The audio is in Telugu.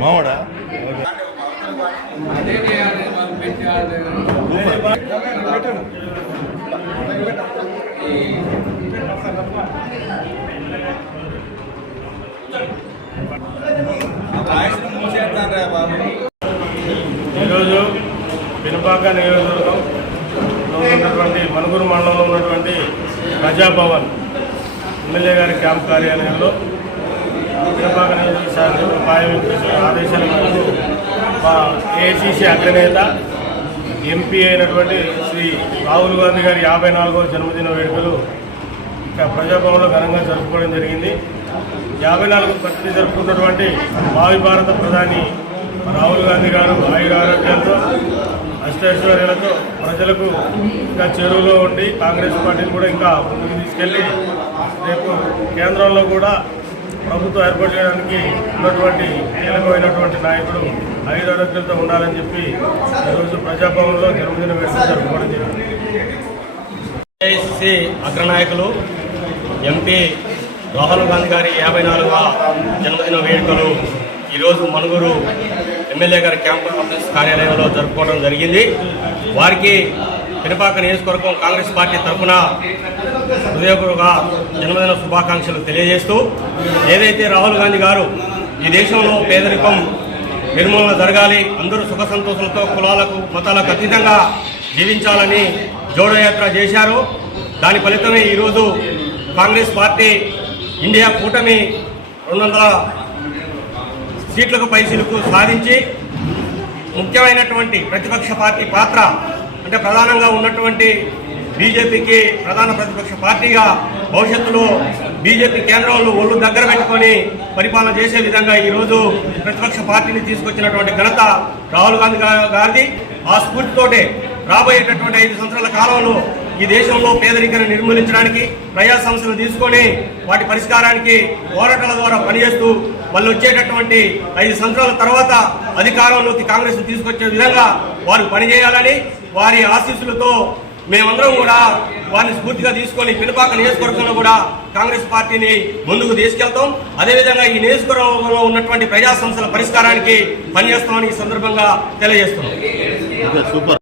మామూడా ఈరోజు పినపాక నియోజకవర్గంలో ఉన్నటువంటి మనుగురు మండలంలో ఉన్నటువంటి ప్రజాభవన్ ఎమ్మెల్యే గారి క్యాంప్ కార్యాలయంలో పినపాక నియోజకవర్గ శాసనసభ్యులు పాయ వెంకటేశ్వర ఆదేశాల మేరకు మా ఏఐసీసీ అగ్రనేత ఎంపీ అయినటువంటి శ్రీ రాహుల్ గాంధీ గారి 54వ జన్మదిన వేడుకలు ప్రజాభవన్లో ఘనంగా జరుపుకోవడం జరిగింది. 54వ బర్త్డే జరుపుకున్నటువంటి భావి భారత ప్రధాని రాహుల్ గాంధీ గారు ఆయుర ఆరోగ్యాలతో అష్టైశ్వర్యాలతో ప్రజలకు ఇంకా చెరువులో ఉండి కాంగ్రెస్ పార్టీని కూడా ఇంకా ముందుకు తీసుకెళ్లి రేపు కేంద్రంలో కూడా ప్రభుత్వం ఏర్పాటు చేయడానికి ఉన్నటువంటి కీలకమైనటువంటి నాయకుడు ఆయుర ఆరోగ్యాలతో ఉండాలని చెప్పి ఈరోజు ప్రజాభవన్లో జన్మదిన వేడుకలు జరుపుకోవడం జరిగింది. ఏఐసీసీ అగ్రనాయకులు ఎంపీ రాహుల్ గాంధీ గారి 54వ జన్మదిన వేడుకలు ఈరోజు మనుగురు ఎమ్మెల్యే గారి క్యాంప్ ఆఫీస్ కార్యాలయంలో జరుపుకోవడం జరిగింది. వారికి పినపాక నియోజకవర్గం కాంగ్రెస్ పార్టీ తరఫున హృదయపూర్వక జన్మదిన శుభాకాంక్షలు తెలియజేస్తూ, ఏదైతే రాహుల్ గాంధీ గారు ఈ దేశంలో పేదరికం నిర్మూలన జరగాలి, అందరూ సుఖ సంతోషాలతో కులాలకు మతాలకు అతీతంగా జీవించాలని జోడయాత్ర చేశారు. దాని ఫలితమే ఈరోజు కాంగ్రెస్ పార్టీ ఇండియా కూటమి 200 సీట్లకు పైసలకు సాధించి ముఖ్యమైనటువంటి ప్రతిపక్ష పార్టీ పాత్ర అంటే ప్రధానంగా ఉన్నటువంటి బీజేపీకి ప్రధాన ప్రతిపక్ష పార్టీగా భవిష్యత్తులో బీజేపీ కేంద్రంలో ఒళ్ళు దగ్గర పెట్టుకొని పరిపాలన చేసే విధంగా ఈరోజు ప్రతిపక్ష పార్టీని తీసుకొచ్చినటువంటి ఘనత రాహుల్ గాంధీ గారిది. ఆ స్ఫూర్తితోటే రాబోయేటటువంటి 5 సంవత్సరాల కాలంలో ఈ దేశంలో పేదరికాన్ని నిర్మూలించడానికి ప్రజా సమస్యలు తీసుకొని వాటి పరిష్కారానికి పోరాటాల ద్వారా పనిచేస్తూ మళ్ళీ వచ్చేటటువంటి 5 సంవత్సరాల తర్వాత అధికారంలోకి కాంగ్రెస్ తీసుకొచ్చే విధంగా వారు పనిచేయాలని వారి ఆశీస్సులతో మేమందరం కూడా వారిని స్ఫూర్తిగా తీసుకొని పినపాక నియోజకవర్గంలో కూడా కాంగ్రెస్ పార్టీని ముందుకు తీసుకెళ్తాం. అదేవిధంగా ఈ నియోజకవర్గంలో ఉన్నటువంటి ప్రజా సమస్యల పరిష్కారానికి పనిచేస్తామని ఈ సందర్భంగా తెలియజేస్తున్నాం.